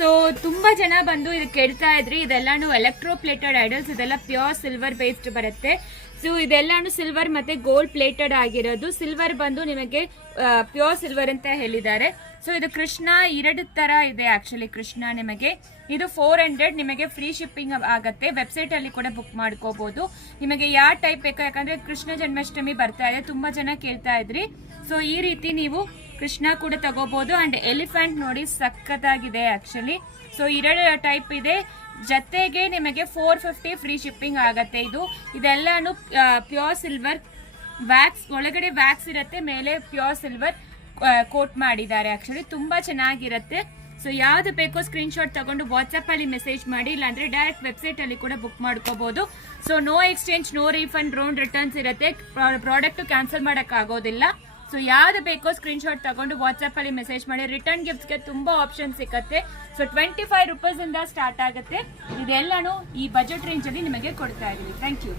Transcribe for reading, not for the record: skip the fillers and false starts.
So ತುಂಬಾ ಜನ ಬಂದು ಇದು ಕೇಳ್ತಾ ಇದ್ರಿ. ಇದೆಲ್ಲಾನು ಎಲೆಕ್ಟ್ರೋಪ್ಲೇಟೆಡ್ ಐಡಲ್ಸ್, ಇದೆಲ್ಲ ಪ್ಯೂರ್ ಸಿಲ್ವರ್ ಬೇಸ್ಡ್ ಬರುತ್ತೆ. ಸೊ ಇದೆಲ್ಲಾನು ಸಿಲ್ವರ್ ಮತ್ತೆ ಗೋಲ್ಡ್ ಪ್ಲೇಟೆಡ್ ಆಗಿರೋದು. ಸಿಲ್ವರ್ ಬಂದು ನಿಮಗೆ ಪ್ಯೂರ್ ಸಿಲ್ವರ್ ಅಂತ ಹೇಳಿದ್ದಾರೆ. ಸೊ ಇದು ಕೃಷ್ಣ 2 ತರ ಇದೆ ಆಕ್ಚುಲಿ. ಕೃಷ್ಣ ನಿಮಗೆ ಇದು 400, ನಿಮಗೆ ಫ್ರೀ ಶಿಪ್ಪಿಂಗ್ ಆಗುತ್ತೆ. ವೆಬ್ಸೈಟ್ ಅಲ್ಲಿ ಕೂಡ ಬುಕ್ ಮಾಡ್ಕೋಬಹುದು. ನಿಮಗೆ ಯಾವ ಟೈಪ್ ಬೇಕು, ಯಾಕಂದ್ರೆ ಕೃಷ್ಣ ಜನ್ಮಾಷ್ಟಮಿ ಬರ್ತಾ ಇದೆ, ತುಂಬಾ ಜನ ಕೇಳ್ತಾ ಇದ್ರಿ. ಸೊ ಈ ರೀತಿ ನೀವು ಕೃಷ್ಣ ಕೂಡ ತಗೋಬಹುದು. ಅಂಡ್ ಎಲಿಫೆಂಟ್ ನೋಡಿ ಸಖತ್ತಾಗಿದೆ ಆಕ್ಚುಲಿ. ಸೊ 2 ಟೈಪ್ ಇದೆ. ಜೊತೆಗೆ ನಿಮಗೆ 450 ಫ್ರೀ ಶಿಪ್ಪಿಂಗ್ ಆಗತ್ತೆ. ಇದೆಲ್ಲಾನು ಪ್ಯೂರ್ ಸಿಲ್ವರ್ ವ್ಯಾಕ್ಸ್, ಒಳಗಡೆ ವ್ಯಾಕ್ಸ್ ಇರುತ್ತೆ, ಮೇಲೆ ಪ್ಯೂರ್ ಸಿಲ್ವರ್ ಕೋಟ್ ಮಾಡಿದ್ದಾರೆ ಆಕ್ಚುಲಿ. ತುಂಬಾ ಚೆನ್ನಾಗಿರುತ್ತೆ. ಸೊ ಯಾವ್ದು ಬೇಕೋ ಸ್ಕ್ರೀನ್ ಶಾಟ್ ತಗೊಂಡು ವಾಟ್ಸ್ಆಪ್ ಅಲ್ಲಿ ಮೆಸೇಜ್ ಮಾಡಿ, ಇಲ್ಲಾಂದ್ರೆ ಡೈರೆಕ್ಟ್ ವೆಬ್ಸೈಟ್ ಅಲ್ಲಿ ಕೂಡ ಬುಕ್ ಮಾಡ್ಕೋಬಹುದು. So no exchange, no refund, no returns ಇರುತ್ತೆ. ಪ್ರಾಡಕ್ಟ್ ಕ್ಯಾನ್ಸಲ್ ಮಾಡಕ್ ಆಗೋದಿಲ್ಲ. ಸೊ ಯಾವ್ದು ಬೇಕೋ ಸ್ಕ್ರೀನ್ ಶಾಟ್ ತಗೊಂಡು ವಾಟ್ಸ್ಆಪ್ ಅಲ್ಲಿ ಮೆಸೇಜ್ ಮಾಡಿ. ರಿಟರ್ನ್ ಗಿಫ್ಟ್ಸ್ಗೆ ತುಂಬಾ ಆಪ್ಷನ್ ಸಿಗುತ್ತೆ. ಸೊ 25 ರೂಪೀಸ್ ಇಂದ ಸ್ಟಾರ್ಟ್ ಆಗುತ್ತೆ. ಇದೆಲ್ಲಾನು ಈ ಬಜೆಟ್ ರೇಂಜ್ ಅಲ್ಲಿ ನಿಮಗೆ ಕೊಡ್ತಾ ಇದೀವಿ. Thank you.